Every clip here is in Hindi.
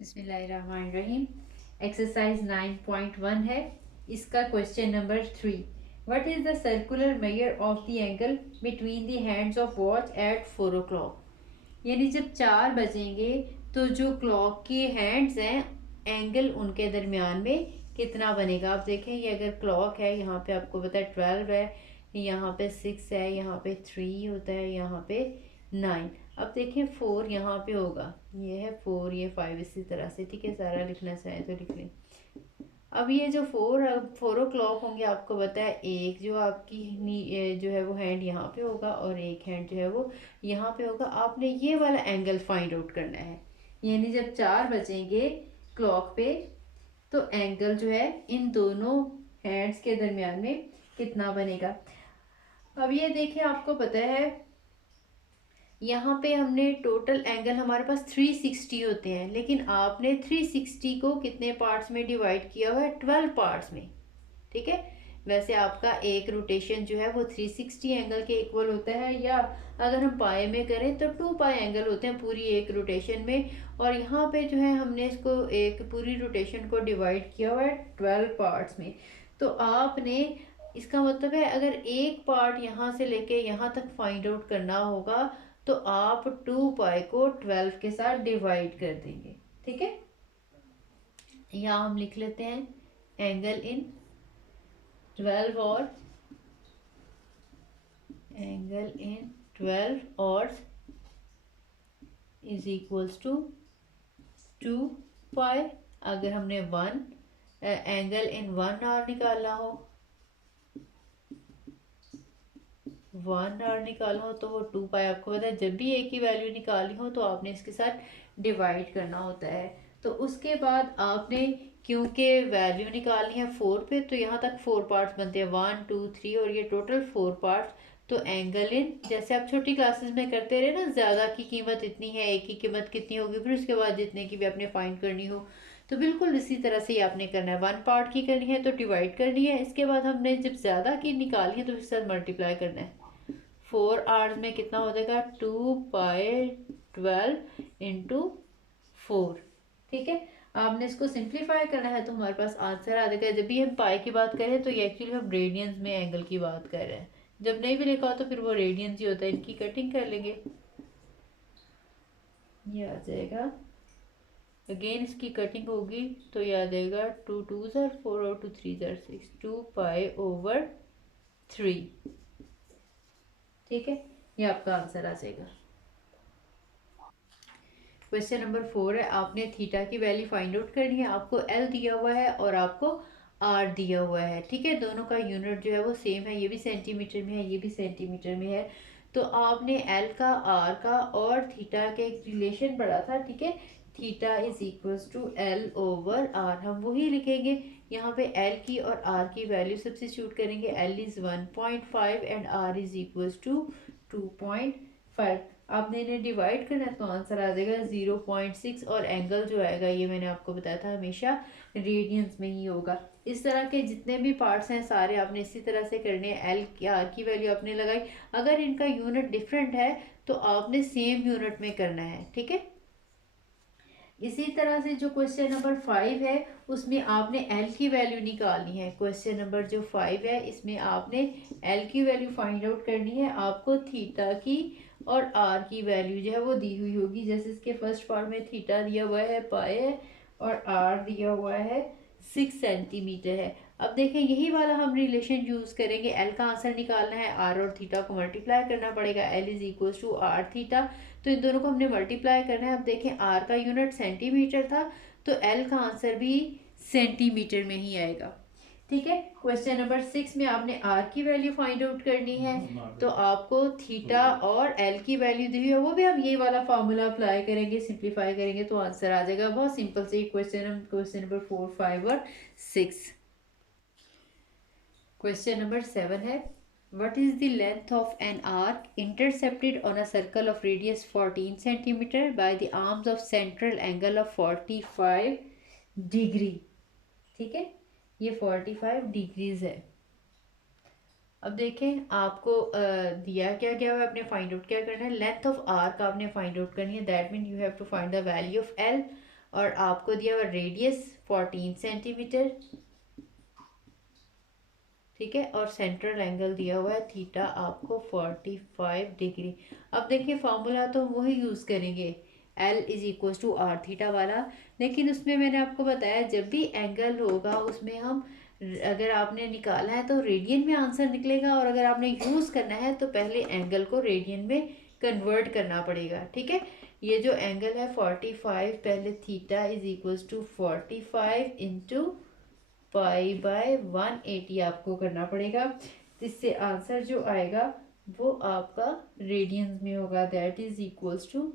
बिस्मिल्लाहिर्रहमानिर्रहीम। एक्सरसाइज 9.1 है। इसका question number 3। What is the circular measure of the angle between the hands of watch at 4 o'clock। यानी जब 4 बजेंगे तो जो क्लॉक के हैंड्स हैं एंगल उनके दरमियान में कितना बनेगा। आप देखें ये अगर क्लॉक है, यहाँ पे आपको पता है 12 है, यहाँ पे 6 है, यहाँ पे 3 होता है, यहाँ पे 9। अब देखें 4 यहाँ पे होगा, ये है 4, ये 5, इसी तरह से। ठीक है, सारा लिखना चाहें तो लिख लें। अब ये जो 4 o'clock होंगे, आपको पता है एक जो आपकी जो है वो हैंड यहाँ पे होगा और एक हैंड जो है वो यहाँ पे होगा। आपने ये वाला एंगल फाइंड आउट करना है। यानी जब 4 बजेंगे क्लॉक पे तो एंगल जो है इन दोनों हैंड्स के दरमियान में कितना बनेगा। अब ये देखिए, आपको पता है यहाँ पे हमने टोटल एंगल हमारे पास 360 होते हैं, लेकिन आपने 360 को कितने पार्ट्स में डिवाइड किया हुआ है? 12 पार्ट्स में। ठीक है, वैसे आपका एक रोटेशन जो है वो 360 एंगल के इक्वल होता है, या अगर हम पाए में करें तो 2 पाए एंगल होते हैं पूरी एक रोटेशन में। और यहाँ पे जो है हमने इसको एक पूरी रोटेशन को डिवाइड किया हुआ है 12 पार्ट्स में। तो आपने, इसका मतलब है अगर एक पार्ट यहाँ से लेके यहाँ तक फाइंड आउट करना होगा तो आप 2 पाई को 12 के साथ डिवाइड कर देंगे। ठीक है, यहाँ हम लिख लेते हैं एंगल इन 12 और एंगल इन 12 और इज इक्वल्स टू 2 पाई। अगर हमने एंगल इन 1 आवर निकालना हो, 1 आवर निकालना हो तो वो 2 पाई। आपको पता है जब भी एक ही वैल्यू निकालनी हो तो आपने इसके साथ डिवाइड करना होता है। तो उसके बाद आपने, क्योंकि वैल्यू निकालनी है 4 पे, तो यहाँ तक 4 पार्ट्स बनते हैं, 1 2 3 और ये टोटल 4 पार्ट्स। तो एंगल इन, जैसे आप छोटी क्लासेस में करते रहे ना, ज़्यादा की कीमत इतनी है, एक की कीमत कितनी होगी, फिर उसके बाद जितने की भी आपने फाइंड करनी हो, तो बिल्कुल इसी तरह से ही आपने करना है। 1 पार्ट की करनी है तो डिवाइड करनी है, इसके बाद हमने जब ज़्यादा की निकाली है तो उसके साथ मल्टीप्लाई करना है। 4 आवर्स में कितना हो जाएगा? 2 पाई 12 इंटू 4। ठीक है, आपने इसको सिंप्लीफाई करना है तो हमारे पास आंसर आ जाएगा। जब भी हम पाई की बात करें तो ये एक्चुअली हम रेडियंस में एंगल की बात कर रहे हैं। जब नहीं भी लिखा हो तो फिर वो रेडियंस ही होता है। इनकी कटिंग कर लेंगे, ये आ जाएगा। अगेन इसकी कटिंग होगी तो ये आ जाएगा 2 2 ज़र 4 और 2 3 ज़र 6, 2 पाई/3। ठीक है, ये आपका आंसर आ जाएगा। क्वेश्चन नंबर 4 है, आपने थीटा की वैल्यू फाइंड आउट करनी है। आपको एल दिया हुआ है और आपको आर दिया हुआ है। ठीक है, दोनों का यूनिट जो है वो सेम है, ये भी सेंटीमीटर में है, ये भी सेंटीमीटर में है। तो आपने एल का, आर का और थीटा के एक रिलेशन पढ़ा था। ठीक है, theta is equals to L over R, हम वही लिखेंगे। यहाँ पे एल की और आर की वैल्यू सब्स्टिट्यूट करेंगे। L is 1.5 and R is equals to 2.5। आपने इन्हें डिवाइड करना है तो आंसर आ जाएगा 0.6। और एंगल जो आएगा ये मैंने आपको बताया था हमेशा रेडियंस में ही होगा। इस तरह के जितने भी पार्ट्स हैं सारे आपने इसी तरह से करने हैं। एल की, आर की वैल्यू आपने लगाई, अगर इनका यूनिट डिफरेंट है तो आपने सेम यूनिट में करना है। ठीक है, इसी तरह से जो क्वेश्चन नंबर 5 है उसमें आपने एल की वैल्यू निकालनी है। क्वेश्चन नंबर जो 5 है इसमें आपने एल की वैल्यू फाइंड आउट करनी है। आपको थीटा की और आर की वैल्यू जो है वो दी हुई होगी। जैसे इसके फर्स्ट पार्ट में थीटा दिया हुआ है पाई है और आर दिया हुआ है 6 सेंटीमीटर है। अब देखें यही वाला हम रिलेशन यूज करेंगे। एल का आंसर निकालना है, आर और थीटा को मल्टीप्लाई करना पड़ेगा। L is equal to R theta, तो इन दोनों को हमने मल्टीप्लाई करना है। अब देखें आर का यूनिट सेंटीमीटर था तो एल का आंसर भी सेंटीमीटर में ही आएगा। ठीक है, क्वेश्चन नंबर 6 में आपने आर की वैल्यू फाइंड आउट करनी है। तो आपको थीटा और एल की वैल्यू दी हुई है, वो भी हम ये वाला फार्मूला अप्लाई करेंगे, सिंप्लीफाई करेंगे तो आंसर आ जाएगा। बहुत सिंपल से क्वेश्चन नंबर 4 5 और 6। क्वेश्चन नंबर 7 है, what is the length of an arc intercepted on a circle of radius 14 centimeter by the arms of central angle of 45 degree। ठीक है, ये 45 डिग्रीज है। अब देखें आपको दिया क्या गया हुआ है, आपने फाइंड आउट क्या करना है। लेंथ ऑफ आर्क आपने फाइंड आउट करनी है। That mean you have to find the value of L और आपको दिया हुआ रेडियस 14 सेंटीमीटर, ठीक है, और सेंट्रल एंगल दिया हुआ है थीटा आपको 45 डिग्री। अब देखिए फार्मूला तो वही यूज़ करेंगे, L is equal to R theta वाला, लेकिन उसमें मैंने आपको बताया जब भी एंगल होगा उसमें हम, अगर आपने निकाला है तो रेडियन में आंसर निकलेगा, और अगर आपने यूज़ करना है तो पहले एंगल को रेडियन में कन्वर्ट करना पड़ेगा, ठीक है। ये जो एंगल है 45, पहले theta is equal to 45 into pi by 180 आपको करना पड़ेगा, जिससे आंसर जो आएगा वो आपका रेडियंस में होगा, दैट इज इक्वल्स टू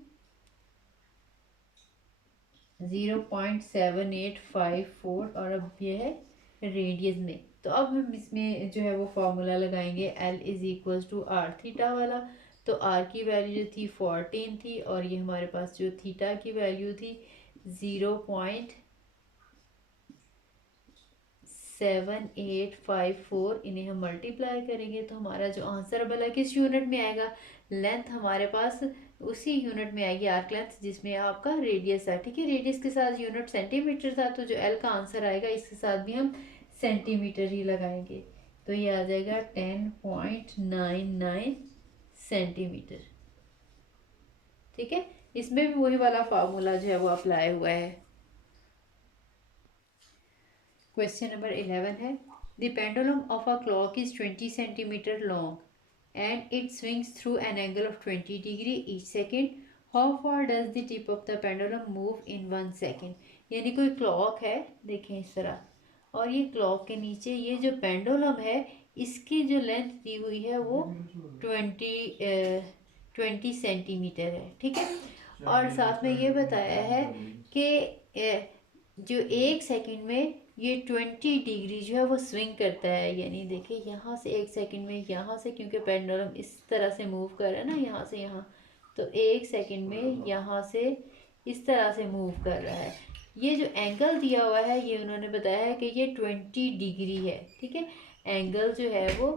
0.7854, और अब ये है रेडियस में। तो अब हम इसमें जो है वो फॉर्मूला लगाएंगे, L is equals to R theta वाला। तो आर की वैल्यू जो थी 14 थी, और ये हमारे पास जो थीटा की वैल्यू थी 0.7854, इन्हें हम मल्टीप्लाई करेंगे तो हमारा जो आंसर भला किस यूनिट में आएगा, लेंथ हमारे पास उसी यूनिट में आएगी, आर्क लेंथ जिसमें आपका रेडियस है, ठीक है। रेडियस के साथ यूनिट सेंटीमीटर था, तो जो एल का आंसर आएगा इसके साथ भी हम सेंटीमीटर ही लगाएंगे, तो ये आ जाएगा 10.99 सेंटीमीटर, ठीक है। इसमें भी वही वाला फार्मूला जो है वो अप्लाई हुआ है। क्वेश्चन नंबर 11 है, the pendulum of a clock is 20 centimetre long and it swings through an angle of 20 degree each second, how far does the tip of the pendulum move in 1 second. यानी कोई क्लॉक है, देखें इस तरह, और ये क्लॉक के नीचे ये जो पेंडुलम है इसकी जो लेंथ दी हुई है वो 20 सेंटीमीटर है, ठीक है। और साथ में ये बताया है कि जो 1 सेकंड में ये 20 डिग्री जो है वो स्विंग करता है, यानी देखिए यहाँ से 1 सेकंड में, यहाँ से क्योंकि पेंडुलम इस तरह से मूव कर रहा है ना, यहाँ से यहाँ, तो 1 सेकंड में यहाँ से इस तरह से मूव कर रहा है। ये जो एंगल दिया हुआ है ये उन्होंने बताया है कि ये 20 डिग्री है, ठीक है। एंगल जो है वो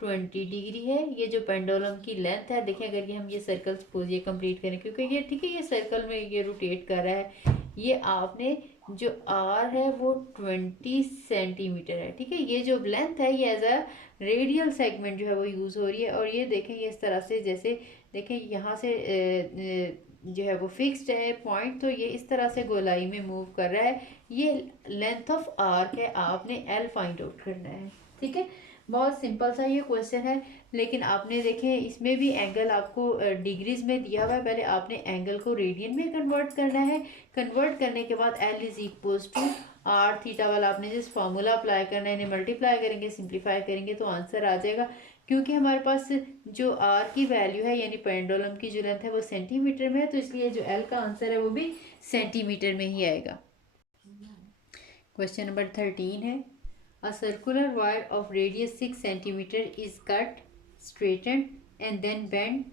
20 डिग्री है। ये जो पेंडुलम की लेंथ है, देखें अगर ये हम ये सर्कल सपोज ये कंप्लीट करें, क्योंकि ये ठीक है ये सर्कल में ये रोटेट कर रहा है, ये आपने जो आर है वो 20 सेंटीमीटर है, ठीक है। ये जो लेंथ है ये एज अ रेडियल सेगमेंट जो है वो यूज़ हो रही है, और ये देखें ये इस तरह से, जैसे देखें यहाँ से जो है वो फिक्स्ड है पॉइंट, तो ये इस तरह से गोलाई में मूव कर रहा है। ये लेंथ ऑफ आर्क है, आपने एल फाइंड आउट करना है, ठीक है। बहुत सिंपल सा ये क्वेश्चन है, लेकिन आपने देखें इसमें भी एंगल आपको डिग्रीज में दिया हुआ है, पहले आपने एंगल को रेडियन में कन्वर्ट करना है। कन्वर्ट करने के बाद L is equals to R theta वाला आपने जिस फार्मूला अप्लाई करना है, इन्हें मल्टीप्लाई करेंगे, सिंप्लीफाई करेंगे तो आंसर आ जाएगा। क्योंकि हमारे पास जो आर की वैल्यू है यानी पेंडुलम की जो लेंथ है वो सेंटीमीटर में है, तो इसलिए जो एल का आंसर है वो भी सेंटीमीटर में ही आएगा। क्वेश्चन नंबर 13 है, a circular wire of radius 6 centimeter is cut, straightened and then bent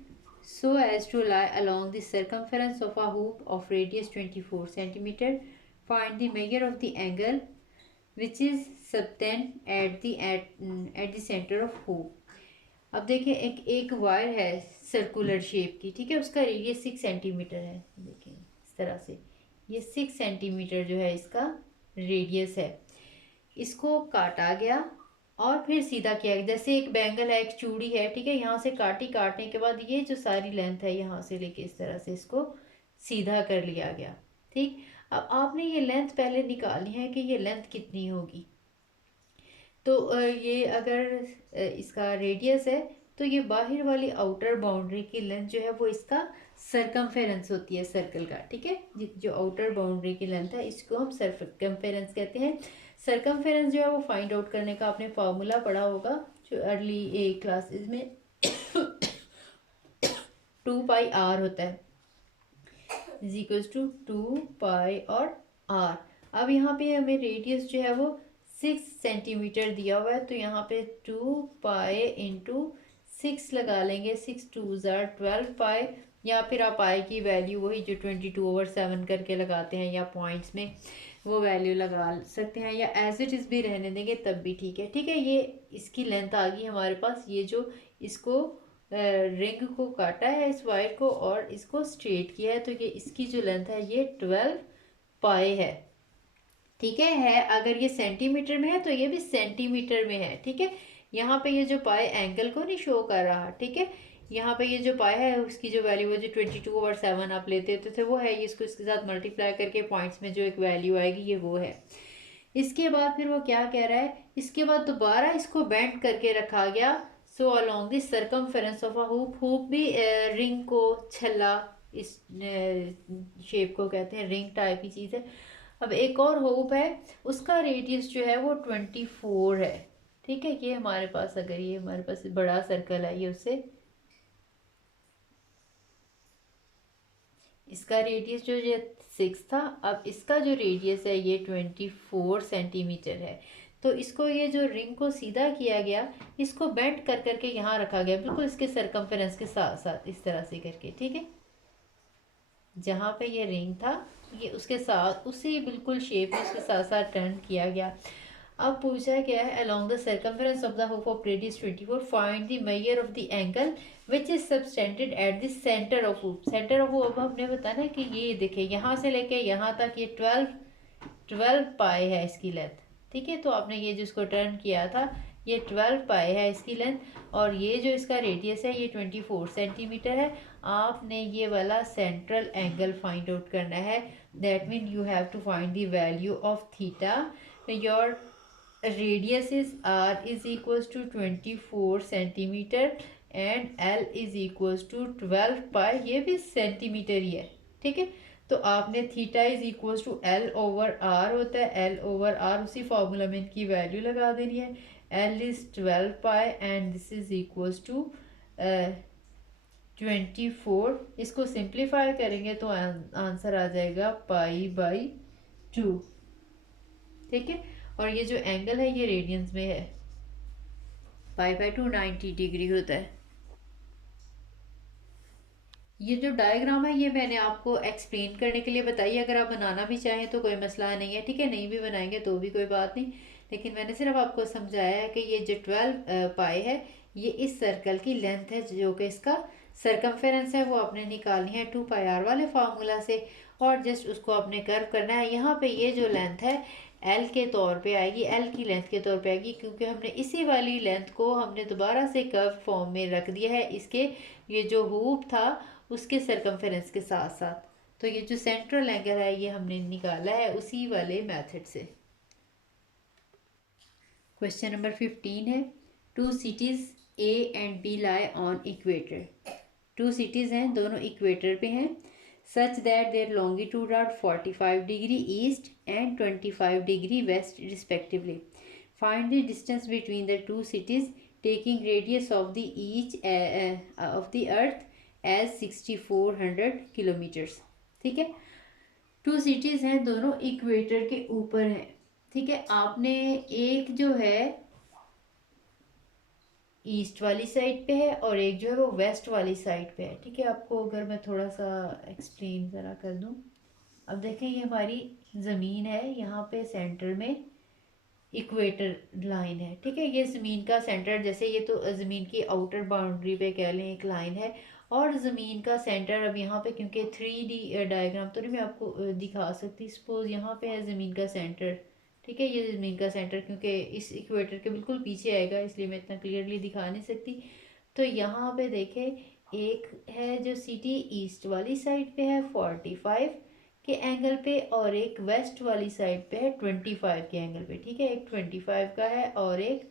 so as to lie along the circumference of a hoop of radius 24 centimeter. Find the measure of the angle which is subtend at the center of hoop. अब देखिए एक वायर है सर्कुलर शेप की, ठीक है, उसका रेडियस 6 सेंटीमीटर है, देखिए इस तरह से ये 6 सेंटीमीटर जो है इसका रेडियस है। इसको काटा गया और फिर सीधा किया गया, जैसे एक बैंगल है, एक चूड़ी है, ठीक है, यहाँ से काटने के बाद ये जो सारी लेंथ है यहाँ से लेके इस तरह से इसको सीधा कर लिया गया, ठीक। अब आपने ये लेंथ पहले निकालनी है कि ये लेंथ कितनी होगी। तो ये अगर इसका रेडियस है तो ये बाहर वाली आउटर बाउंड्री की लेंथ जो है वो इसका सरकमफेरेंस होती है सर्कल का, ठीक है। जो आउटर बाउंड्री की लेंथ है इसको हम सरकमफेरेंस कहते हैं। सरकमफेरेंस जो है वो फाइंड आउट करने का आपने फार्मूला पढ़ा होगा जो अर्ली क्लासेस में 2πr होता है, इज इक्वल्स टू 2π और r। अब यहाँ पे हमें रेडियस जो है वो 6 सेंटीमीटर दिया हुआ है, तो यहाँ पे 2π इंटू 6 लगा लेंगे, 6 2 ज़ार 12π, या फिर आप पाई की वैल्यू वही जो 22/7 करके लगाते हैं या पॉइंट्स में वो वैल्यू लगा सकते हैं, या एज इट इज़ भी रहने देंगे तब भी ठीक है, ठीक है। ये इसकी लेंथ आ गई हमारे पास, ये जो इसको रिंग को काटा है इस वायर को और इसको स्ट्रेट किया है, तो ये इसकी जो लेंथ है ये 12 पाई है। ठीक है अगर ये सेंटीमीटर में है तो ये भी सेंटीमीटर में है। ठीक है, यहाँ पे ये जो पाई एंगल को नहीं शो कर रहा। ठीक है, यहाँ पे ये जो पाई है उसकी जो वैल्यू है जो 22/7 आप लेते थे वो है, इसको इसके साथ मल्टीप्लाई करके पॉइंट्स में जो एक वैल्यू आएगी ये वो है। इसके बाद फिर वो क्या कह रहा है, इसके बाद दोबारा इसको बेंड करके रखा गया। So along this circumference of a hoop, hoop भी रिंग को छल्ला इस शेप को कहते हैं, रिंग टाइप की चीज़ है। अब एक और होप है, उसका रेडियस जो है वो 24 है। ठीक है, ये हमारे पास अगर ये हमारे पास बड़ा सर्कल है ये उससे इसका रेडियस जो ये 6 था, अब इसका जो रेडियस है ये 24 सेंटीमीटर है। तो इसको ये जो रिंग को सीधा किया गया, इसको बेंड कर करके यहाँ रखा गया बिल्कुल इसके सरकमफेरेंस के साथ साथ इस तरह से करके। ठीक है, जहाँ पे ये रिंग था ये उसके साथ उसी बिल्कुल शेप में उसके साथ साथ टर्न किया गया। अब पूछा क्या है, along the circumference of the hoop of radius 24 find the major of the angle which is subtended at the centre of hoop. Centre of hoop हमने बताया ना कि ये देखिए यहाँ से लेके यहाँ तक ये 12 पाई है इसकी लेंथ। ठीक है, तो आपने ये जिसको टर्न किया था ये 12 पाई है इसकी लेंथ, और ये जो इसका रेडियस है ये 24 सेंटीमीटर है। आपने ये वाला सेंट्रल एंगल फाइंड आउट करना है। That mean you have to find the value of theta. Your radius is r is equals to 24 centimetre and l is equals to 12 pi, ये भी सेंटीमीटर ही है। ठीक है, तो आपने theta is equals to L over R होता है, एल ओवर आर उसी फॉर्मूला में इनकी वैल्यू लगा देनी है। L is 12 pi and this is equals to 24। इसको सिंप्लीफाई करेंगे तो आंसर आ जाएगा पाई/2। ठीक है, और ये जो एंगल है ये रेडियंस में है, पाई/2 90 डिग्री होता है। ये जो डायग्राम है ये मैंने आपको एक्सप्लेन करने के लिए बताई, अगर आप बनाना भी चाहें तो कोई मसला नहीं है। ठीक है, नहीं भी बनाएंगे तो भी कोई बात नहीं, लेकिन मैंने सिर्फ आपको समझाया है कि ये जो 12 पाई है ये इस सर्कल की लेंथ है, जो कि इसका सरकमफेरेंस है वो आपने निकालनी है 2πr वाले फार्मूला से, और जस्ट उसको आपने कर्व करना है। यहाँ पे ये जो लेंथ है एल के तौर पे आएगी, एल की लेंथ के तौर पे आएगी, क्योंकि हमने इसी वाली लेंथ को हमने दोबारा से कर्व फॉर्म में रख दिया है इसके ये जो हुप था उसके सरकमफेरेंस के साथ साथ। तो ये जो सेंट्रल एंगल है ये हमने निकाला है उसी वाले मेथड से। क्वेश्चन नंबर 15 है, two cities A and B lie on equator. Two cities हैं, दोनों इक्वेटर पे हैं, such that their longitude are 45 degree east and 25 degree west respectively. Find the distance between the two cities taking radius of the each of the earth as 6400 kilometers. ठीक है, टू सिटीज़ हैं, दोनों इक्वेटर के ऊपर हैं। ठीक है, आपने एक जो है ईस्ट वाली साइड पे है और एक जो है वो वेस्ट वाली साइड पे है। ठीक है, आपको अगर मैं थोड़ा सा एक्सप्लेन ज़रा कर दूं, अब देखें ये हमारी ज़मीन है, यहाँ पे सेंटर में इक्वेटर लाइन है। ठीक है, ये ज़मीन का सेंटर, जैसे ये तो ज़मीन की आउटर बाउंड्री पे कह लें एक लाइन है, और ज़मीन का सेंटर अब यहाँ पे क्योंकि 3D डायग्राम तो नहीं मैं आपको दिखा सकती, सपोज यहाँ पे है ज़मीन का सेंटर। ठीक है, ये ज़मीन का सेंटर क्योंकि इस इक्वेटर के बिल्कुल पीछे आएगा इसलिए मैं इतना क्लियरली दिखा नहीं सकती। तो यहाँ पे देखें एक है जो सिटी ईस्ट वाली साइड पे है 45 के एंगल पे, और एक वेस्ट वाली साइड पे है 25 के एंगल पे। ठीक है, एक 25 का है और एक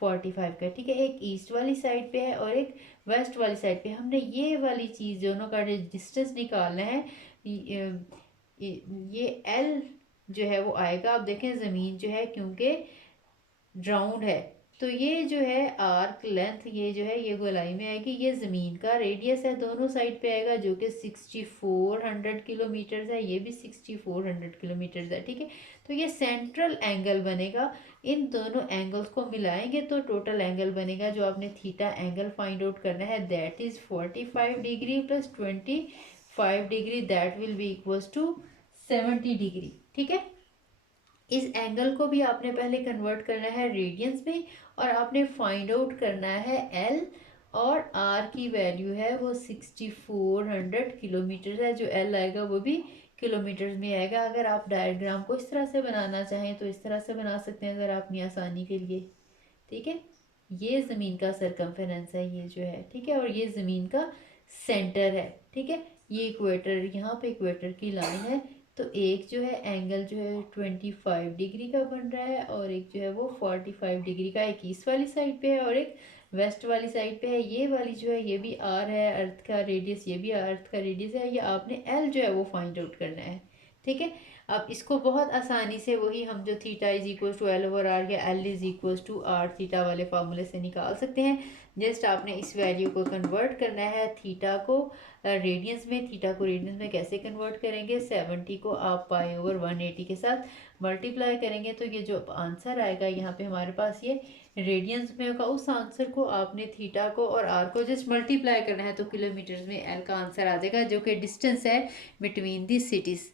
45 का। ठीक है, एक ईस्ट वाली साइड पे है और एक वेस्ट वाली साइड पे। हमने ये वाली चीज़ दोनों का डिस्टेंस निकालना है, ये एल जो है वो आएगा। आप देखें ज़मीन जो है क्योंकि राउंड है तो ये जो है आर्क लेंथ ये जो है ये गोलाई में आएगी, ये ज़मीन का रेडियस है दोनों साइड पे आएगा जो कि 6400 किलोमीटर है, ये भी 6400 किलोमीटर है। ठीक है, तो ये सेंट्रल एंगल बनेगा, इन दोनों एंगल्स को मिलाएंगे तो टोटल एंगल बनेगा जो आपने थीटा एंगल फाइंड आउट करना है, that is 45 degree plus 25 degree, that will be equals to 70 degree. ठीक है, इस एंगल को भी आपने पहले कन्वर्ट करना है रेडियंस में, और आपने फाइंड आउट करना है एल, और आर की वैल्यू है वो 6400 किलोमीटर है, जो एल आएगा वो भी किलोमीटर्स में आएगा। अगर आप डायग्राम को इस तरह से बनाना चाहें तो इस तरह से बना सकते हैं, अगर अपनी आसानी के लिए। ठीक है, ये ज़मीन का सरकमफेरेंस है ये जो है, ठीक है, और ये ज़मीन का सेंटर है। ठीक है, ये इक्वेटर, यहाँ पे इक्वेटर की लाइन है। तो एक जो है एंगल जो है 25 डिग्री का बन रहा है, और एक जो है वो 45 डिग्री का, एक ईस्ट वाली साइड पे है और एक वेस्ट वाली साइड पे है। ये वाली जो है ये भी आर है, अर्थ का रेडियस, ये भी अर्थ का रेडियस है। ये आपने एल जो है वो फाइंड आउट करना है। ठीक है, अब इसको बहुत आसानी से वही हम जो theta is equal to L over R या L is equal to R theta वाले फार्मूले से निकाल सकते हैं। जस्ट आपने इस वैल्यू को कन्वर्ट करना है थीटा को रेडियंस में। थीटा को रेडियंस में कैसे कन्वर्ट करेंगे, 70 को आप पाई ओवर 180 के साथ मल्टीप्लाई करेंगे तो ये जो आंसर आएगा यहाँ पे हमारे पास ये रेडियंस में होगा। उस आंसर को आपने थीटा को और आर को जस्ट मल्टीप्लाई करना है तो किलोमीटर्स में एल का आंसर आ जाएगा, जो कि डिस्टेंस है बिटवीन दी सिटीज़।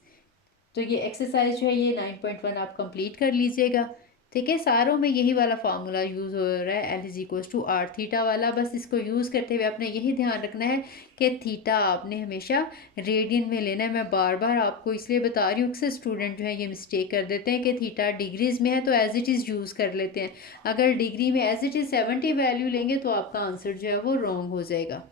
तो ये एक्सरसाइज जो है ये 9.1 आप कंप्लीट कर लीजिएगा। ठीक है, सारों में यही वाला फार्मूला यूज़ हो रहा है, L is equals to R theta वाला। बस इसको यूज़ करते हुए आपने यही ध्यान रखना है कि थीटा आपने हमेशा रेडियन में लेना है। मैं बार बार आपको इसलिए बता रही हूँ, अक्सर स्टूडेंट जो है ये मिस्टेक कर देते हैं कि थीटा डिग्रीज में है तो एज इट इज़ यूज़ कर लेते हैं। अगर डिग्री में एज इट इज़ 70 वैल्यू लेंगे तो आपका आंसर जो है वो रॉन्ग हो जाएगा।